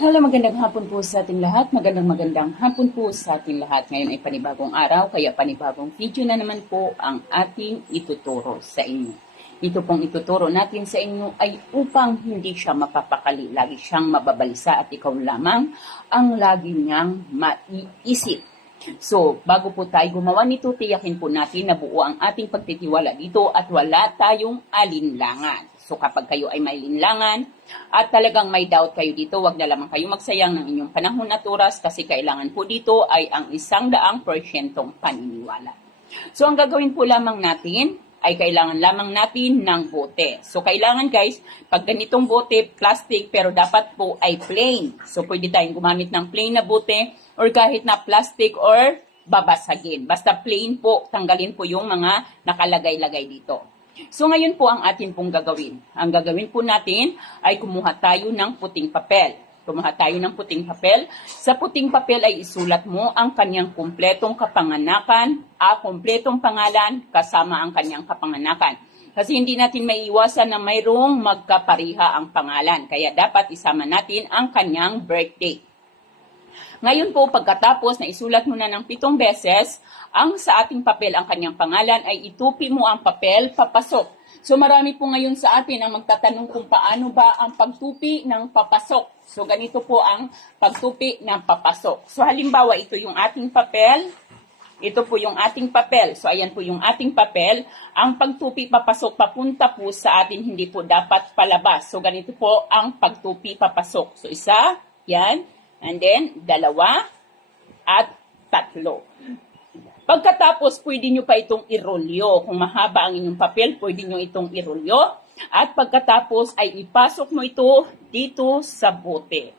Hello, magandang hapon po sa ating lahat. Magandang magandang hapon po sa ating lahat. Ngayon ay panibagong araw, kaya panibagong video na naman po ang ating ituturo sa inyo. Ito pong ituturo natin sa inyo ay upang hindi siya mapapakali, lagi siyang mababalisa at ikaw lamang ang lagi niyang maiisip. So, bago po tayo gumawa nito, tiyakin po natin na buo ang ating pagtitiwala dito at wala tayong alinlangan. So, kapag kayo ay may linlangan at talagang may doubt kayo dito, wag na lamang kayo magsayang ng inyong panahon at oras kasi kailangan po dito ay ang isang daang porsyentong paniniwala. So, ang gagawin po lamang natin ay kailangan lamang natin ng bote. So, kailangan guys, pag ganitong bote, plastic, pero dapat po ay plain. So, pwede tayong gumamit ng plain na bote or kahit na plastic or babasagin. Basta plain po, tanggalin po yung mga nakalagay-lagay dito. So, ngayon po ang atin pong gagawin. Ang gagawin po natin ay kumuha tayo ng puting papel. Kumuha tayo ng puting papel. Sa puting papel ay isulat mo ang kanyang kumpletong kapanganakan, a kumpletong pangalan kasama ang kanyang kapanganakan. Kasi hindi natin maiiwasan na mayroong magkapariha ang pangalan. Kaya dapat isama natin ang kanyang birthday. Ngayon po, pagkatapos na isulat mo na ng pitong beses, ang sa ating papel ang kanyang pangalan ay itupi mo ang papel papasok. So marami po ngayon sa atin ang magtatanong kung paano ba ang pagtupi ng papasok. So ganito po ang pagtupi ng papasok. So halimbawa ito yung ating papel, ito po yung ating papel. So, ayan po yung ating papel. Ang pagtupi papasok papunta po sa atin, hindi po dapat palabas. So, ganito po ang pagtupi papasok. So, isa, yan. And then, dalawa, at tatlo. Pagkatapos, pwede nyo pa itong irolyo. Kung mahaba ang inyong papel, pwede nyo itong irolyo. At pagkatapos, ay ipasok mo ito dito sa bote.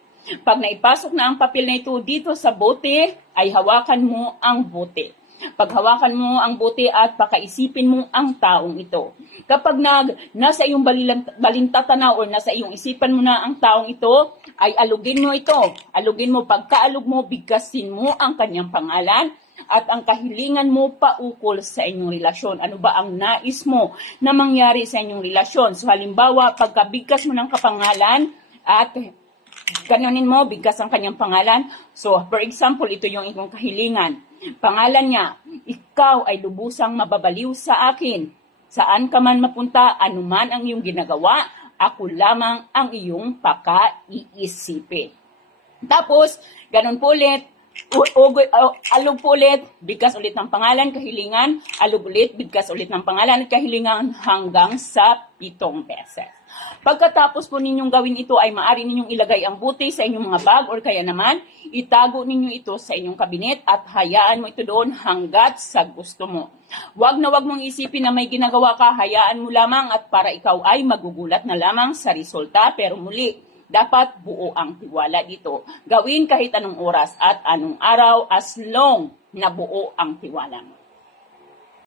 Pag naipasok na ang papel na ito dito sa bote, ay hawakan mo ang bote. Pag hawakan mo ang bote at pakaisipin mo ang taong ito. Kapag nag, nasa iyong balilang, balintatana o nasa iyong isipan mo na ang taong ito, ay alugin mo ito. Alugin mo, pagkaalog mo, bigkasin mo ang kanyang pangalan at ang kahilingan mo paukol sa inyong relasyon. Ano ba ang nais mo na mangyari sa inyong relasyon? So halimbawa, pagkabigkas mo ng kapangalan at Ganunin mo, bigkas ang kanyang pangalan. So, for example, ito yung iyong kahilingan. Pangalan niya, ikaw ay lubusang mababaliw sa akin. Saan ka man mapunta, anuman ang iyong ginagawa, ako lamang ang iyong pakaiisipin. Tapos, ganun po ulit, alog po ulit, bigkas ulit ng pangalan, kahilingan, alog ulit, bigkas ulit ng pangalan kahilingan hanggang sa pitong beses. Pagkatapos po ninyong gawin ito ay maaari ninyong ilagay ang buti sa inyong mga bag or kaya naman itago ninyo ito sa inyong kabinet at hayaan mo ito doon hanggat sa gusto mo. Huwag na huwag mong isipin na may ginagawa ka, hayaan mo lamang at para ikaw ay magugulat na lamang sa resulta pero muli, dapat buo ang tiwala dito. Gawin kahit anong oras at anong araw as long na buo ang tiwala mo.